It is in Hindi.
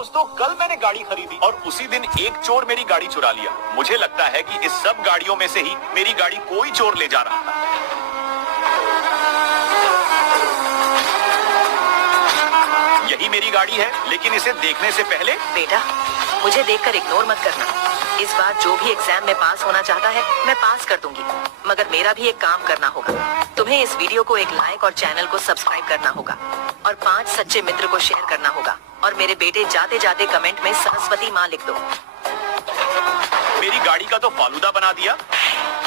दोस्तों कल मैंने गाड़ी खरीदी और उसी दिन एक चोर मेरी गाड़ी चुरा लिया। मुझे लगता है कि इस सब गाड़ियों में से ही मेरी गाड़ी कोई चोर ले जा रहा था। यही मेरी गाड़ी है, लेकिन इसे देखने से पहले। बेटा, मुझे देखकर इग्नोर मत करना। इस बार जो भी एग्जाम में पास होना चाहता है मैं पास कर दूंगी, मगर मेरा भी एक काम करना होगा। तुम्हें इस वीडियो को एक लाइक और चैनल को सब्सक्राइब करना होगा और 5 सच्चे मित्र को शेयर करना होगा। और मेरे बेटे जाते जाते कमेंट में सरस्वती माँ लिख दो। मेरी गाड़ी का तो फालूदा बना दिया।